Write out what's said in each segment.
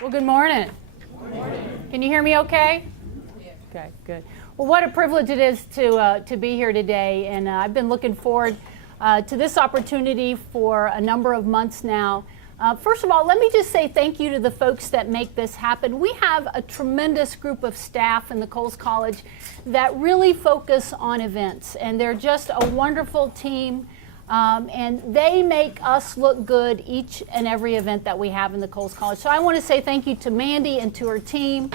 Well, good morning. Good morning. Can you hear me okay? Yeah. Okay, good. Well, what a privilege it is to be here today, and I've been looking forward to this opportunity for a number of months now. First of all, let me just say thank you to the folks that make this happen. We have a tremendous group of staff in the Coles College that really focus on events, and they're just a wonderful team. And they make us look good each and every event that we have in the Coles College. So I want to say thank you to Mandy and to her team.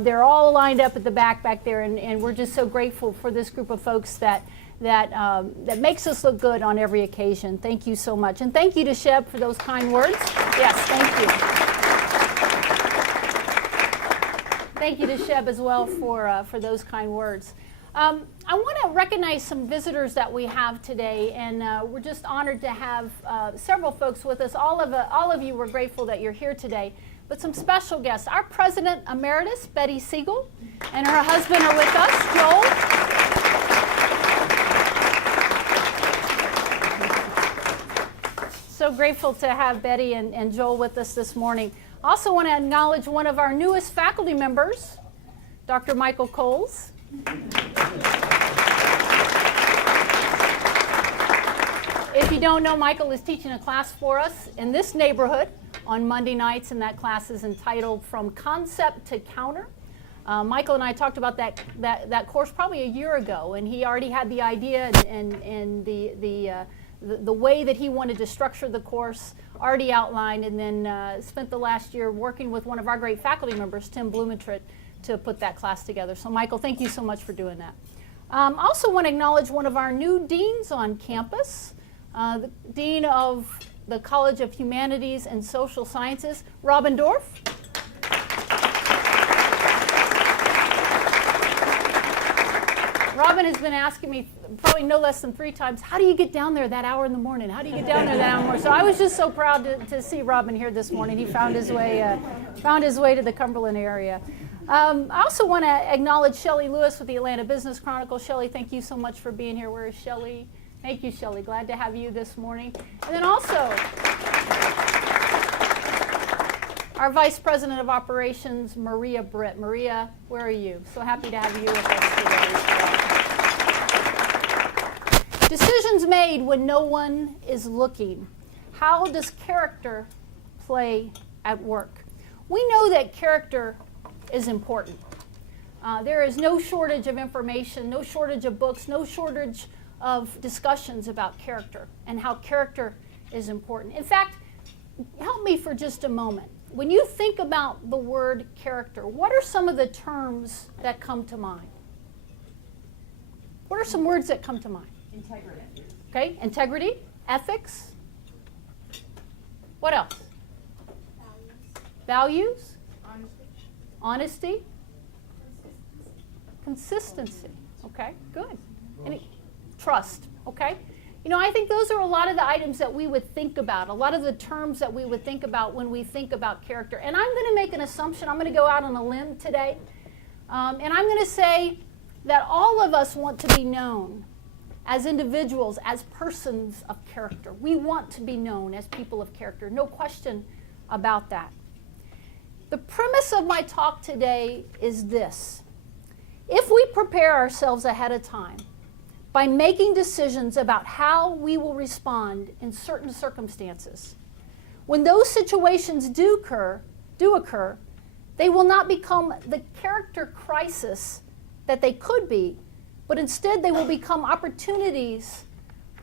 They're all lined up at the back there, and we're just so grateful for this group of folks that makes us look good on every occasion. Thank you so much. And thank you to Sheb for those kind words. Yes, thank you. Thank you to Sheb as well for those kind words. I want to recognize some visitors that we have today, and we're just honored to have several folks with us. All of you, we're grateful that you're here today, but some special guests. Our President Emeritus, Betty Siegel, and her husband are with us, Joel. So grateful to have Betty and Joel with us this morning. I also want to acknowledge one of our newest faculty members, Dr. Michael Coles. If you don't know, Michael is teaching a class for us in this neighborhood on Monday nights, and that class is entitled From Concept to Counter. Michael and I talked about that course probably a year ago, and he already had the idea and the way that he wanted to structure the course already outlined, and then spent the last year working with one of our great faculty members, Tim Blumentritt, to put that class together. So Michael, thank you so much for doing that. I also want to acknowledge one of our new deans on campus, the Dean of the College of Humanities and Social Sciences, Robin Dorff. Robin has been asking me probably no less than 3 times, how do you get down there that hour in the morning? How do you get down there that hour in the morning? So I was just so proud to see Robin here this morning. He found his way to the Cumberland area. I also want to acknowledge Shelley Lewis with the Atlanta Business Chronicle. Shelley, thank you so much for being here. Where is Shelley? Thank you, Shelley. Glad to have you this morning. And then also, our Vice President of Operations, Maria Britt. Maria, where are you? So happy to have you with us today. Decisions made when no one is looking. How does character play at work? We know that character is important. There is no shortage of information, no shortage of books, no shortage of discussions about character and how character is important. In fact, help me for just a moment. When you think about the word character, what are some of the terms that come to mind? What are some words that come to mind? Integrity. Okay, integrity, ethics. What else? Values. Honesty. Consistency. Okay, good. Trust. Okay. You know, I think those are a lot of the items that we would think about, a lot of the terms that we would think about when we think about character. And I'm going to make an assumption. I'm going to go out on a limb today. And I'm going to say that all of us want to be known as individuals, as persons of character. We want to be known as people of character. No question about that. The premise of my talk today is this. If we prepare ourselves ahead of time by making decisions about how we will respond in certain circumstances, when those situations do occur, they will not become the character crisis that they could be, but instead they will become opportunities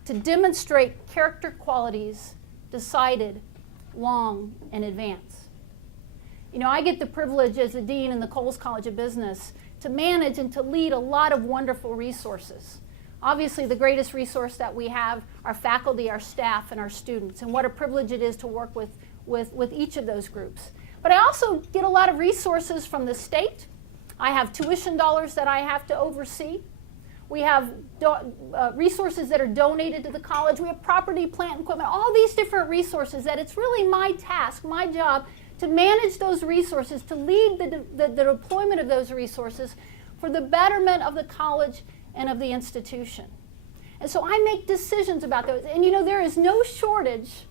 to demonstrate character qualities decided long in advance. You know, I get the privilege as the dean in the Coles College of Business to manage and to lead a lot of wonderful resources. Obviously, the greatest resource that we have are faculty, our staff, and our students, and what a privilege it is to work with each of those groups. But I also get a lot of resources from the state. I have tuition dollars that I have to oversee. We have resources that are donated to the college. We have property, plant, and equipment, all these different resources that it's really my task, my job, to manage those resources, to lead the deployment of those resources for the betterment of the college and of the institution. And so I make decisions about those. And you know, there is no shortage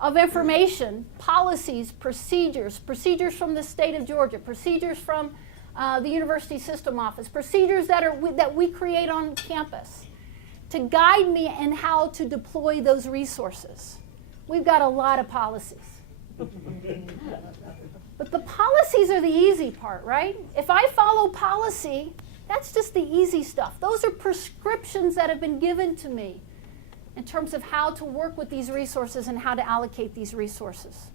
of information, policies, procedures from the state of Georgia, procedures from the university system office, procedures that we create on campus to guide me in how to deploy those resources. We've got a lot of policies. But the policies are the easy part, right? If I follow policy, that's just the easy stuff. Those are prescriptions that have been given to me in terms of how to work with these resources and how to allocate these resources.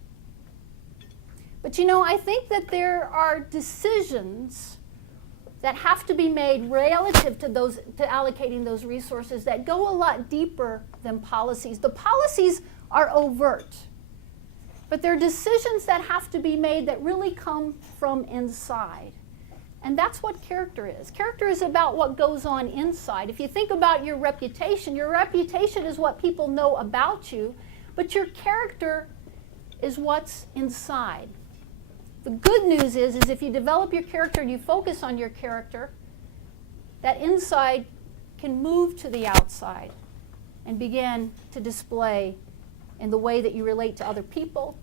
But I think that there are decisions that have to be made relative to allocating those resources that go a lot deeper than policies. The policies are overt, but there are decisions that have to be made that really come from inside. And that's what character is. Character is about what goes on inside. If you think about your reputation is what people know about you, but your character is what's inside. The good news is if you develop your character and you focus on your character, that inside can move to the outside and begin to display in the way that you relate to other people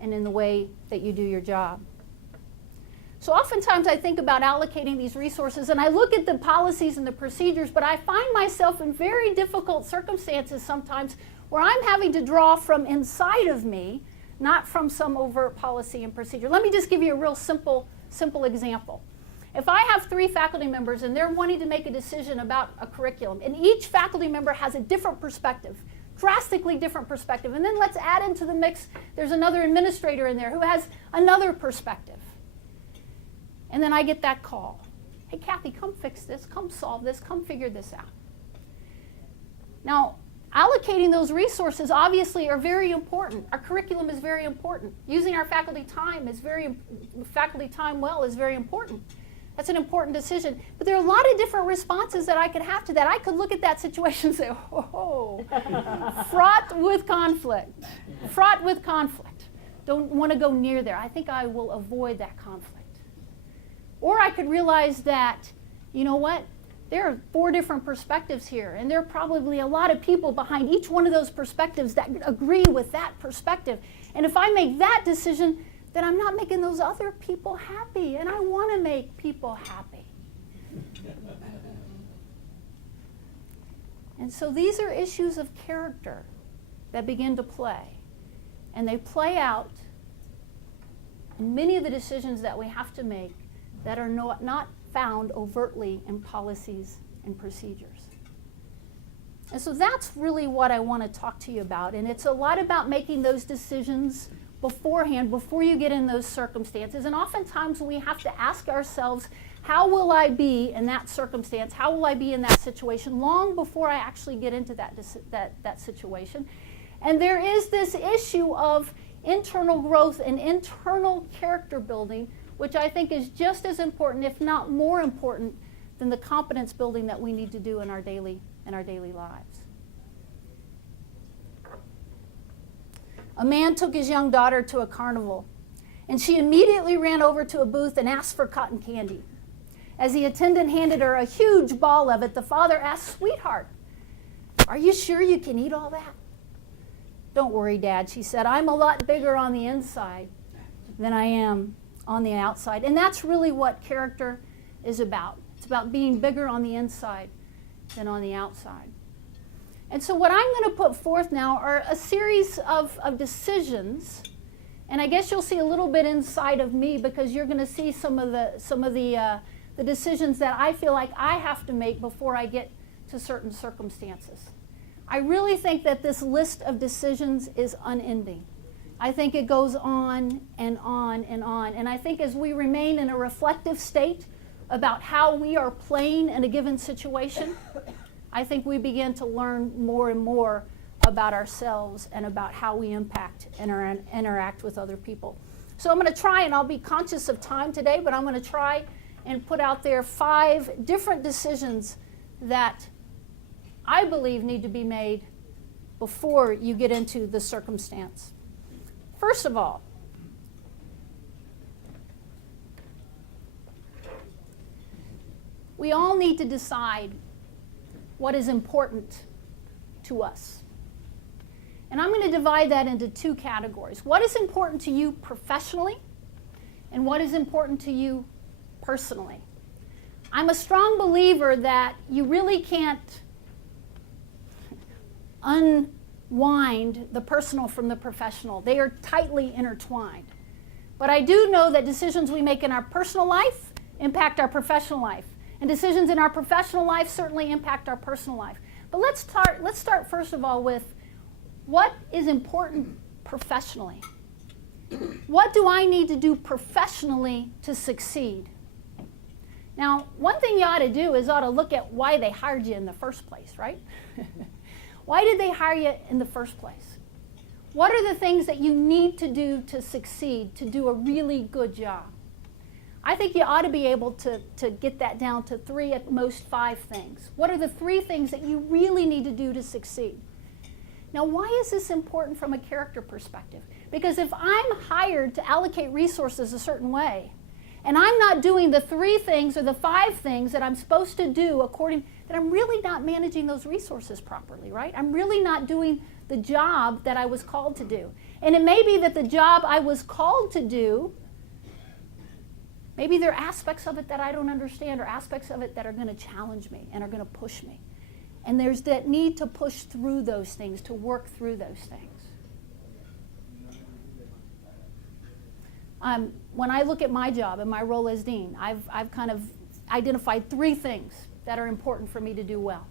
and in the way that you do your job. So oftentimes I think about allocating these resources and I look at the policies and the procedures, but I find myself in very difficult circumstances sometimes where I'm having to draw from inside of me, not from some overt policy and procedure. Let me just give you a real simple example. If I have 3 faculty members and they're wanting to make a decision about a curriculum, and each faculty member has a different perspective, drastically different perspective, and then let's add into the mix, there's another administrator in there who has another perspective. And then I get that call. Hey, Kathy, come fix this, come solve this, come figure this out. Now, allocating those resources obviously are very important. Our curriculum is very important. Using our faculty time well is very important. That's an important decision. But there are a lot of different responses that I could have to that. I could look at that situation and say, oh, fraught with conflict. Fraught with conflict. Don't want to go near there. I think I will avoid that conflict. Or I could realize that, you know what? There are 4 different perspectives here, and there are probably a lot of people behind each one of those perspectives that agree with that perspective. And if I make that decision, then I'm not making those other people happy, and I want to make people happy. And so these are issues of character that begin to play, and they play out in many of the decisions that we have to make that are not found overtly in policies and procedures. And so that's really what I want to talk to you about. And it's a lot about making those decisions beforehand, before you get in those circumstances. And oftentimes we have to ask ourselves, how will I be in that circumstance? How will I be in that situation long before I actually get into that situation? And there is this issue of internal growth and internal character building, which I think is just as important, if not more important, than the competence building that we need to do in our daily lives. A man took his young daughter to a carnival, and she immediately ran over to a booth and asked for cotton candy. As the attendant handed her a huge ball of it, the father asked, "Sweetheart, are you sure you can eat all that?" "Don't worry, Dad," she said. "I'm a lot bigger on the inside than I am on the outside." And that's really what character is about. It's about being bigger on the inside than on the outside. And so what I'm going to put forth now are a series of decisions, and I guess you'll see a little bit inside of me because you're going to see some of the decisions that I feel like I have to make before I get to certain circumstances. I really think that this list of decisions is unending. I think it goes on and on and on. And I think as we remain in a reflective state about how we are playing in a given situation, I think we begin to learn more and more about ourselves and about how we impact and interact with other people. So I'm going to try, and I'll be conscious of time today, but I'm going to try and put out there 5 different decisions that I believe need to be made before you get into the circumstance. First of all, we all need to decide what is important to us. And I'm going to divide that into two categories. What is important to you professionally, and what is important to you personally? I'm a strong believer that you really can't unwind the personal from the professional. They are tightly intertwined. But I do know that decisions we make in our personal life impact our professional life. And decisions in our professional life certainly impact our personal life. But let's start first of all with what is important professionally. What do I need to do professionally to succeed? Now, one thing you ought to do is ought to look at why they hired you in the first place, right? Why did they hire you in the first place? What are the things that you need to do to succeed, to do a really good job? I think you ought to be able to get that down to 3, at most 5 things. What are the 3 things that you really need to do to succeed? Now, why is this important from a character perspective? Because if I'm hired to allocate resources a certain way, and I'm not doing the 3 things or the 5 things that I'm supposed to do then I'm really not managing those resources properly, right? I'm really not doing the job that I was called to do. And it may be that the job I was called to do, maybe there are aspects of it that I don't understand, or aspects of it that are going to challenge me and are going to push me. And there's that need to push through those things, to work through those things. When I look at my job and my role as dean, I've kind of identified 3 things that are important for me to do well.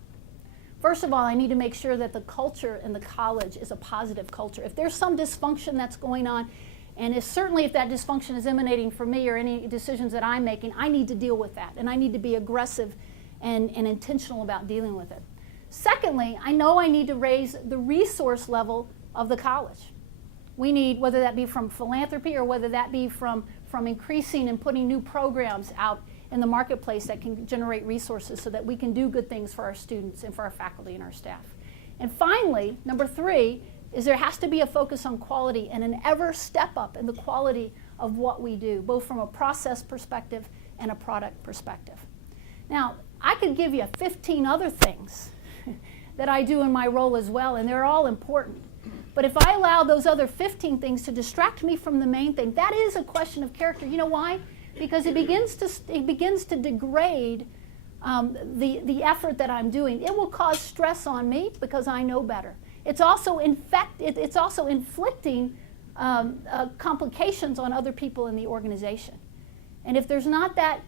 First of all, I need to make sure that the culture in the college is a positive culture. If there's some dysfunction that's going on, and certainly if that dysfunction is emanating from me or any decisions that I'm making, I need to deal with that, and I need to be aggressive and intentional about dealing with it. Secondly, I know I need to raise the resource level of the college. We need, whether that be from philanthropy or whether that be from increasing and putting new programs out in the marketplace that can generate resources so that we can do good things for our students and for our faculty and our staff. And finally, number 3, is there has to be a focus on quality and an ever step up in the quality of what we do, both from a process perspective and a product perspective. Now, I could give you 15 other things that I do in my role as well, and they're all important. But if I allow those other 15 things to distract me from the main thing, that is a question of character. You know why? Because it begins to degrade the effort that I'm doing. It will cause stress on me because I know better. It's also inflicting complications on other people in the organization. And if there's not that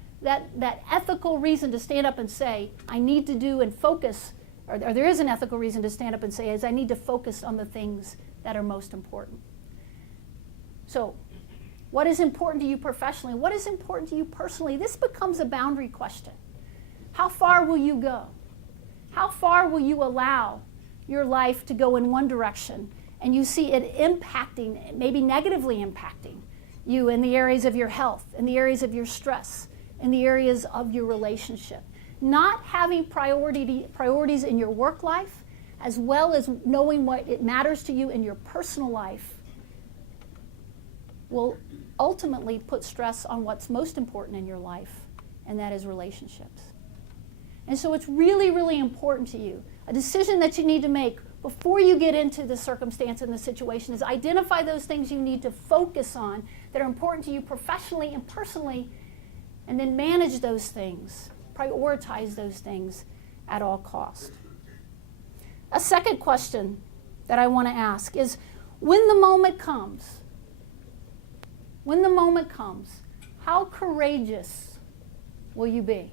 ethical reason to stand up and say, I need to do and focus, or there is an ethical reason to stand up and say, is I need to focus on the things that are most important. So, what is important to you professionally? What is important to you personally? This becomes a boundary question. How far will you go? How far will you allow your life to go in one direction and you see it impacting, maybe negatively impacting you in the areas of your health, in the areas of your stress, in the areas of your relationship? Not having priorities in your work life, as well as knowing what it matters to you in your personal life, will ultimately put stress on what's most important in your life, and that is relationships. And so it's really, really important to you. A decision that you need to make before you get into the circumstance and the situation is identify those things you need to focus on that are important to you professionally and personally, and then manage those things, prioritize those things at all cost. A second question that I want to ask is, when the moment comes, how courageous will you be?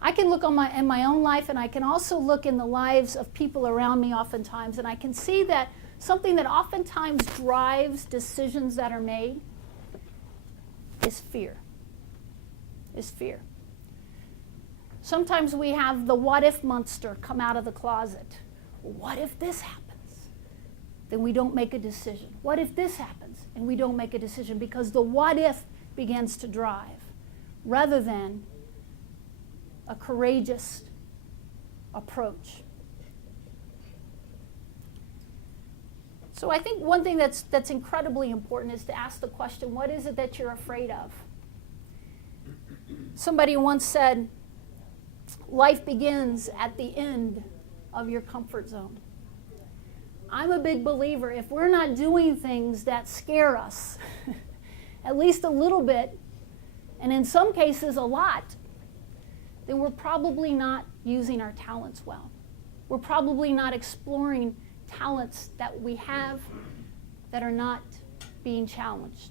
I can look in my own life, and I can also look in the lives of people around me oftentimes, and I can see that something that oftentimes drives decisions that are made is fear. Sometimes we have the what-if monster come out of the closet. What if this happens? Then we don't make a decision. What if this happens? And we don't make a decision because the what-if begins to drive rather than a courageous approach. So I think one thing that's incredibly important is to ask the question, what is it that you're afraid of? Somebody once said, life begins at the end of your comfort zone. I'm a big believer, if we're not doing things that scare us, at least a little bit, and in some cases a lot, then we're probably not using our talents well. We're probably not exploring talents that we have that are not being challenged.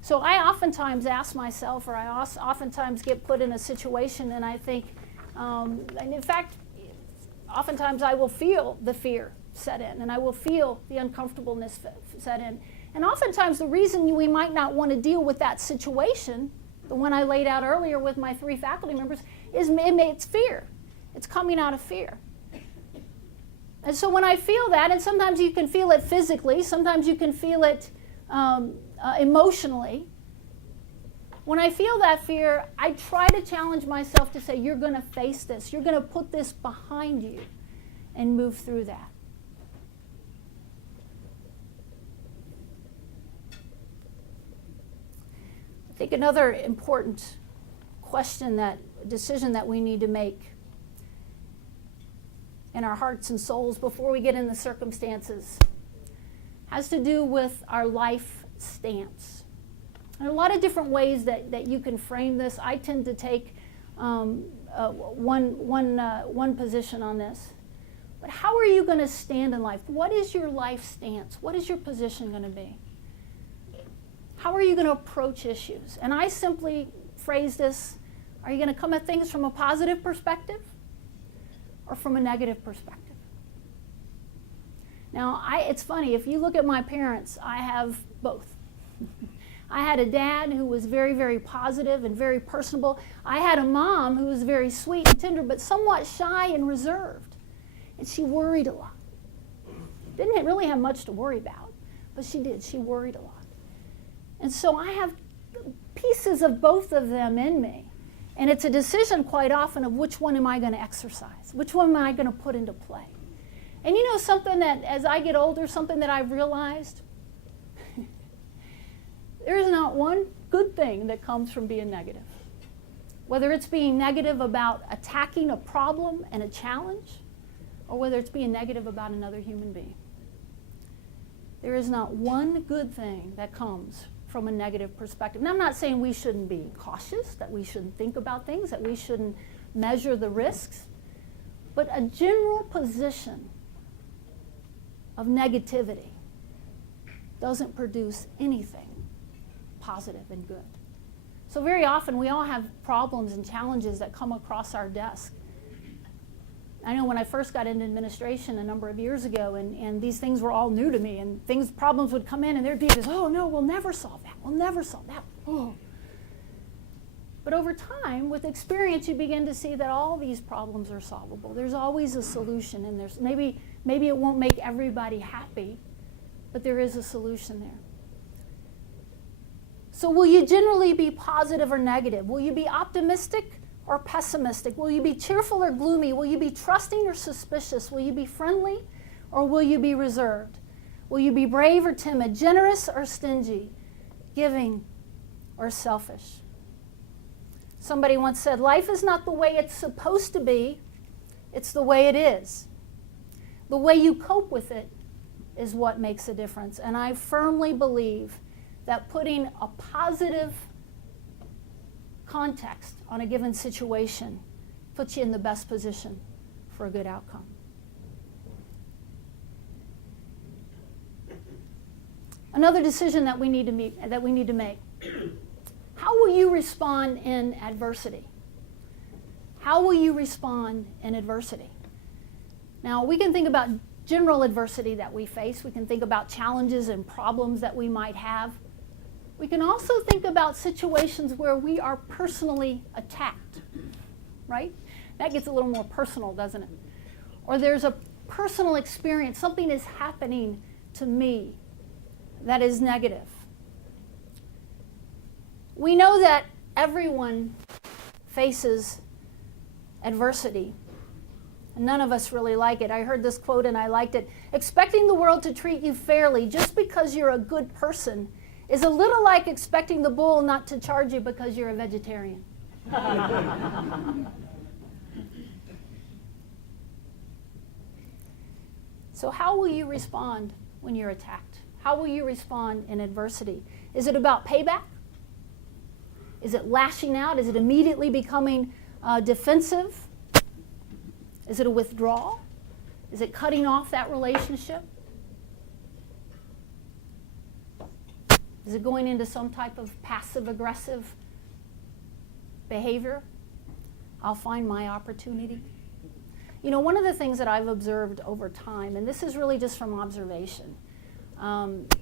So I oftentimes ask myself, or I oftentimes get put in a situation and I think, and in fact, oftentimes I will feel the fear set in, and I will feel the uncomfortableness set in. And oftentimes the reason we might not want to deal with that situation, the one I laid out earlier with my 3 faculty members, is it's fear. It's coming out of fear. And so when I feel that, and sometimes you can feel it physically, sometimes you can feel it emotionally. When I feel that fear, I try to challenge myself to say, you're going to face this. You're going to put this behind you and move through that. I think another important decision that we need to make in our hearts and souls before we get in the circumstances has to do with our life stance. There are a lot of different ways that you can frame this. I tend to take one position on this. But how are you going to stand in life? What is your life stance? What is your position going to be? How are you going to approach issues? And I simply phrase this, are you going to come at things from a positive perspective or from a negative perspective? Now, it's funny, if you look at my parents, I have both. I had a dad who was very, very positive and very personable. I had a mom who was very sweet and tender, but somewhat shy and reserved. And she worried a lot. Didn't really have much to worry about, but she did. She worried a lot. And so I have pieces of both of them in me. And it's a decision quite often of which one am I going to exercise? Which one am I going to put into play? And you know something that as I get older, something that I've realized? There is not one good thing that comes from being negative. Whether it's being negative about attacking a problem and a challenge, or whether it's being negative about another human being. There is not one good thing that comes from a negative perspective. And I'm not saying we shouldn't be cautious, that we shouldn't think about things, that we shouldn't measure the risks, but a general position of negativity doesn't produce anything positive and good. So very often we all have problems and challenges that come across our desk. I know when I first got into administration a number of years ago, and these things were all new to me, and problems would come in, and there'd be this, oh no, we'll never solve that. We'll never solve that. Oh. But over time, with experience, you begin to see that all these problems are solvable. There's always a solution, and there's maybe it won't make everybody happy, but there is a solution there. So will you generally be positive or negative? Will you be optimistic or pessimistic? Will you be cheerful or gloomy? Will you be trusting or suspicious? Will you be friendly or will you be reserved? Will you be brave or timid, generous or stingy, giving or selfish? Somebody once said, life is not the way it's supposed to be, it's the way it is. The way you cope with it is what makes a difference. And I firmly believe that putting a positive context on a given situation puts you in the best position for a good outcome. Another decision that we need to make. How will you respond in adversity? How will you respond in adversity? Now, we can think about general adversity that we face. We can think about challenges and problems that we might have. We can also think about situations where we are personally attacked, right? That gets a little more personal, doesn't it? Or there's a personal experience, something is happening to me that is negative. We know that everyone faces adversity. And none of us really like it. I heard this quote and I liked it. Expecting the world to treat you fairly just because you're a good person is a little like expecting the bull not to charge you because you're a vegetarian. So how will you respond when you're attacked? How will you respond in adversity? Is it about payback? Is it lashing out? Is it immediately becoming defensive? Is it a withdrawal? Is it cutting off that relationship? Is it going into some type of passive-aggressive behavior? I'll find my opportunity. You know, one of the things that I've observed over time, and this is really just from observation, and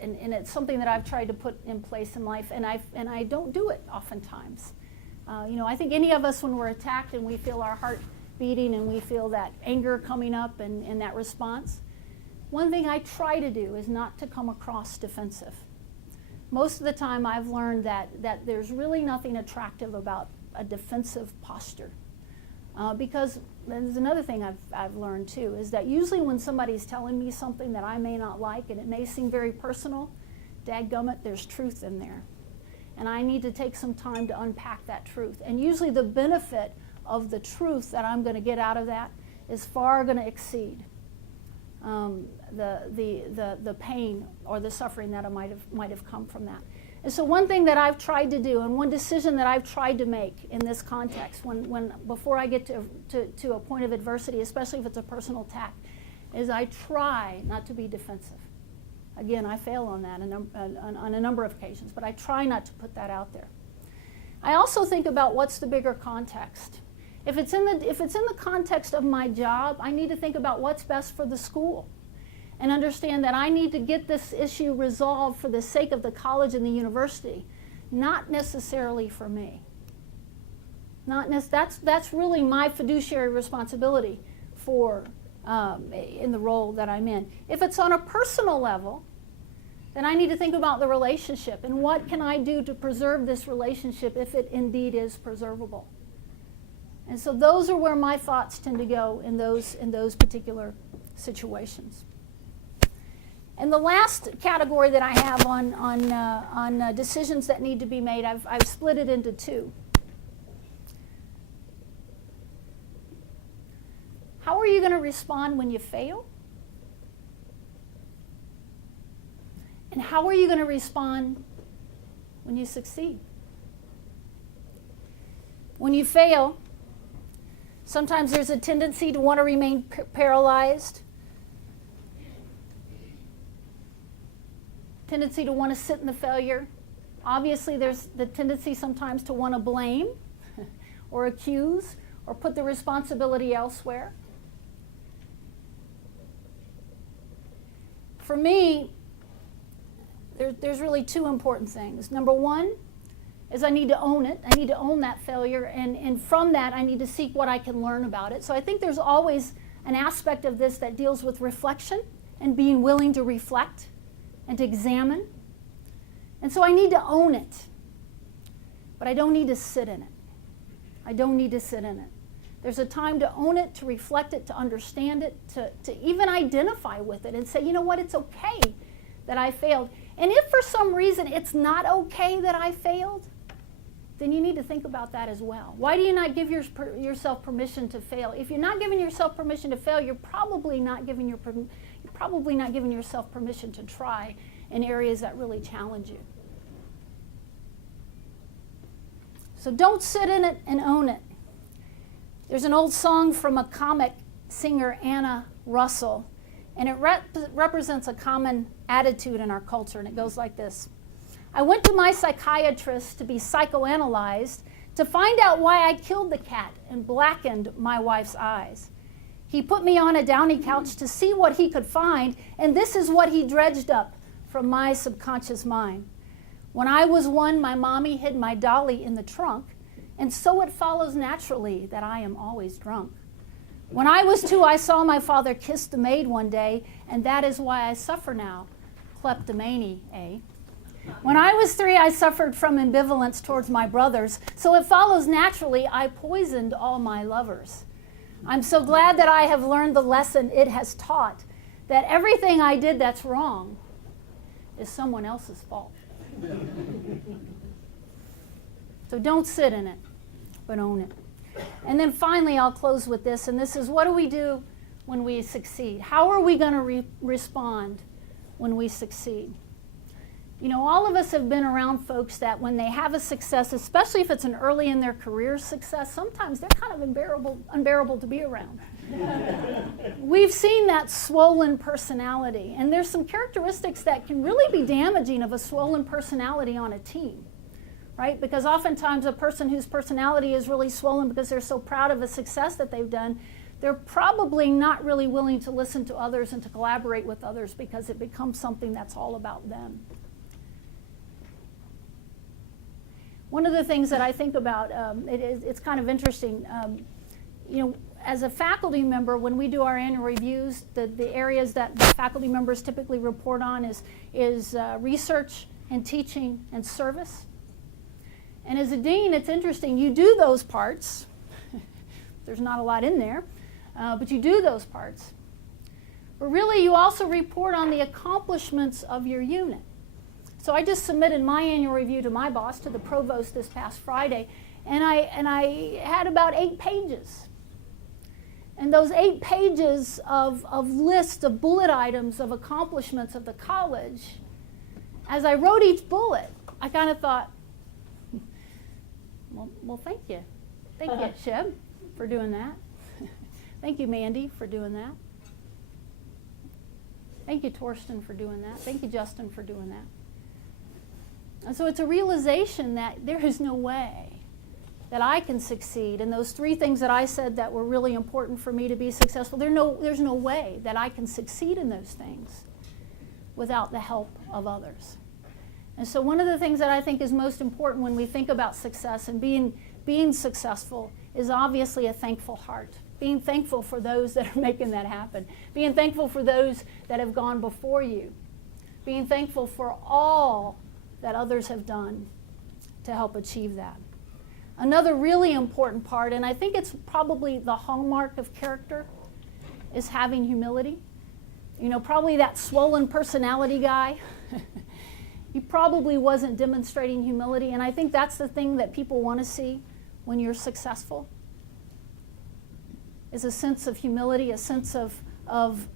it's something that I've tried to put in place in life, and I don't do it oftentimes. You know, I think any of us, when we're attacked and we feel our heart beating and we feel that anger coming up and that response, one thing I try to do is not to come across defensive. Most of the time I've learned that there's really nothing attractive about a defensive posture. Because there's another thing I've learned too, is that usually when somebody's telling me something that I may not like and it may seem very personal, dadgummit, there's truth in there. And I need to take some time to unpack that truth. And usually the benefit of the truth that I'm going to get out of that is far going to exceed the pain or the suffering that might have come from that. And so one thing that I've tried to do, and one decision that I've tried to make in this context, before I get to a point of adversity, especially if it's a personal attack, is I try not to be defensive. Again, I fail on that on a number of occasions, but I try not to put that out there. I also think about what's the bigger context. If it's in the context of my job, I need to think about what's best for the school and understand that I need to get this issue resolved for the sake of the college and the university, not necessarily for me. That's really my fiduciary responsibility for in the role that I'm in. If it's on a personal level, then I need to think about the relationship and what can I do to preserve this relationship if it indeed is preservable. And so those are where my thoughts tend to go in those particular situations. And the last category that I have on decisions that need to be made, I've split it into two. How are you going to respond when you fail? And how are you going to respond when you succeed? When you fail, sometimes there's a tendency to want to remain paralyzed, tendency to want to sit in the failure. Obviously, there's the tendency sometimes to want to blame or accuse or put the responsibility elsewhere. For me, there's really two important things. Number one is I need to own it. I need to own that failure, and from that, I need to seek what I can learn about it. So I think there's always an aspect of this that deals with reflection and being willing to reflect and to examine. And so I need to own it, but I don't need to sit in it. I don't need to sit in it. There's a time to own it, to reflect it, to understand it, to even identify with it and say, you know what, it's okay that I failed. And if for some reason it's not okay that I failed, then you need to think about that as well. Why do you not give yourself permission to fail? If you're not giving yourself permission to fail, you're probably not giving yourself permission to try in areas that really challenge you. So don't sit in it and own it. There's an old song from a comic singer, Anna Russell, and it represents a common attitude in our culture, and it goes like this. I went to my psychiatrist to be psychoanalyzed to find out why I killed the cat and blackened my wife's eyes. He put me on a downy couch to see what he could find, and this is what he dredged up from my subconscious mind. When I was 1, my mommy hid my dolly in the trunk, and so it follows naturally that I am always drunk. When I was 2, I saw my father kiss the maid one day, and that is why I suffer now, kleptomania, eh? When I was 3, I suffered from ambivalence towards my brothers, so it follows naturally I poisoned all my lovers. I'm so glad that I have learned the lesson it has taught, that everything I did that's wrong is someone else's fault. So don't sit in it, but own it. And then finally, I'll close with this, and this is, what do we do when we succeed? How are we going to respond when we succeed? You know, all of us have been around folks that when they have a success, especially if it's an early in their career success, sometimes they're kind of unbearable to be around. We've seen that swollen personality, and there's some characteristics that can really be damaging of a swollen personality on a team, right? Because oftentimes a person whose personality is really swollen because they're so proud of a success that they've done, they're probably not really willing to listen to others and to collaborate with others because it becomes something that's all about them. One of the things that I think about, it's kind of interesting, you know, as a faculty member, when we do our annual reviews, the areas that the faculty members typically report on is research and teaching and service. And as a dean, it's interesting, you do those parts. There's not a lot in there, but you do those parts. But really, you also report on the accomplishments of your unit. So I just submitted my annual review to my boss, to the provost, this past Friday, and I had about 8 pages. And those 8 pages of lists of bullet items of accomplishments of the college, as I wrote each bullet, I kind of thought, well, thank you. Thank you, Sheb, for doing that. Thank you, Mandy, for doing that. Thank you, Torsten, for doing that. Thank you, Justin, for doing that. And so it's a realization that there is no way that I can succeed. And those 3 things that I said that were really important for me to be successful, there's no way that I can succeed in those things without the help of others. And so one of the things that I think is most important when we think about success and being successful is obviously a thankful heart. Being thankful for those that are making that happen. Being thankful for those that have gone before you. Being thankful for all that others have done to help achieve that. Another really important part, and I think it's probably the hallmark of character, is having humility. You know, probably that swollen personality guy, he probably wasn't demonstrating humility, and I think that's the thing that people want to see when you're successful, is a sense of humility, a sense of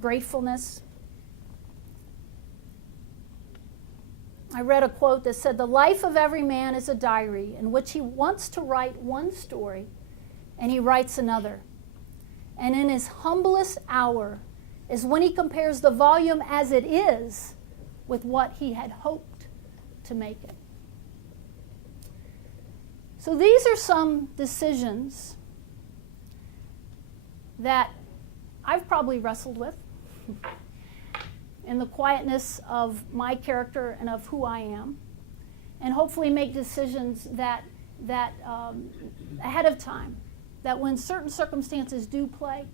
gratefulness. I read a quote that said, "The life of every man is a diary in which he wants to write one story and he writes another. And in his humblest hour is when he compares the volume as it is with what he had hoped to make it." So these are some decisions that I've probably wrestled with in the quietness of my character and of who I am, and hopefully make decisions that ahead of time, that when certain circumstances do play,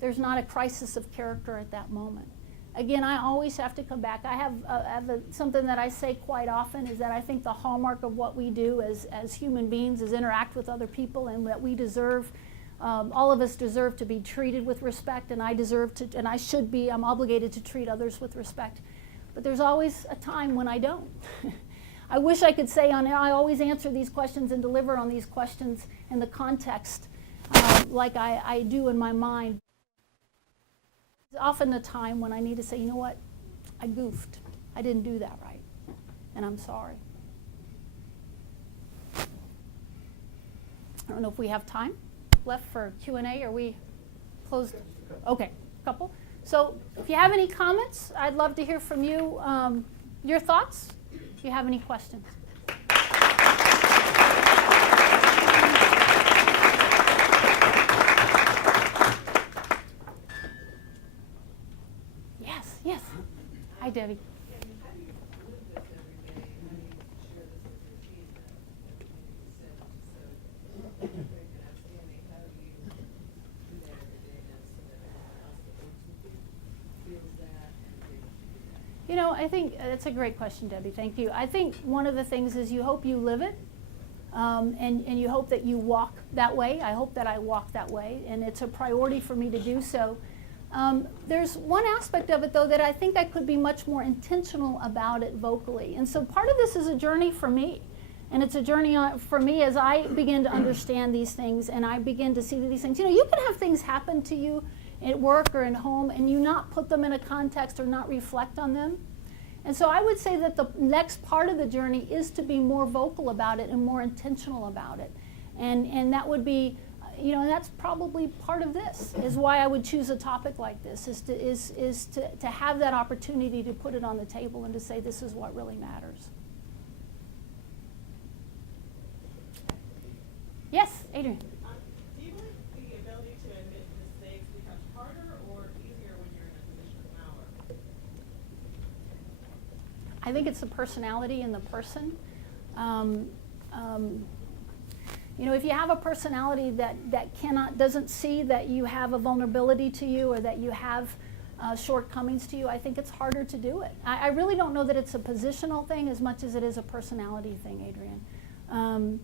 there's not a crisis of character at that moment. Again, I always have to come back. I have something that I say quite often, is that I think the hallmark of what we do as human beings is interact with other people, and that we deserve, all of us deserve to be treated with respect, and I'm obligated to treat others with respect. But there's always a time when I don't. I wish I could say I always answer these questions and deliver on these questions in the context like I do in my mind. There's often a time when I need to say, you know what, I goofed. I didn't do that right, and I'm sorry. I don't know if we have time left for Q&A. Are we closed? Okay, a couple. So if you have any comments, I'd love to hear from you, your thoughts, if you have any questions. Yes. Hi, Debbie. You know, I think that's a great question, Debbie. Thank you. I think one of the things is you hope you live it, and you hope that you walk that way. I hope that I walk that way, and it's a priority for me to do so. There's one aspect of it, though, that I think I could be much more intentional about it vocally. And so part of this is a journey for me. And it's a journey for me as I begin to understand these things and I begin to see these things. You know, you can have things happen to you at work or at home and you not put them in a context or not reflect on them. And so I would say that the next part of the journey is to be more vocal about it and more intentional about it. And that would be, you know, and that's probably part of this, is why I would choose a topic like this, is to have that opportunity to put it on the table and to say this is what really matters. Yes, Adrian. Do you believe the ability to admit mistakes becomes harder or easier when you're in a position of power? I think it's the personality in the person. You know, if you have a personality that doesn't see that you have a vulnerability to you or that you have shortcomings to you, I think it's harder to do it. I really don't know that it's a positional thing as much as it is a personality thing, Adrian.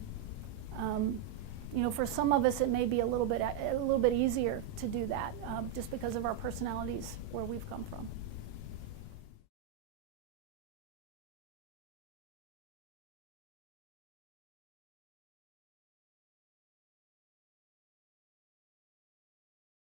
You know, for some of us, it may be a little bit easier to do that just because of our personalities where we've come from.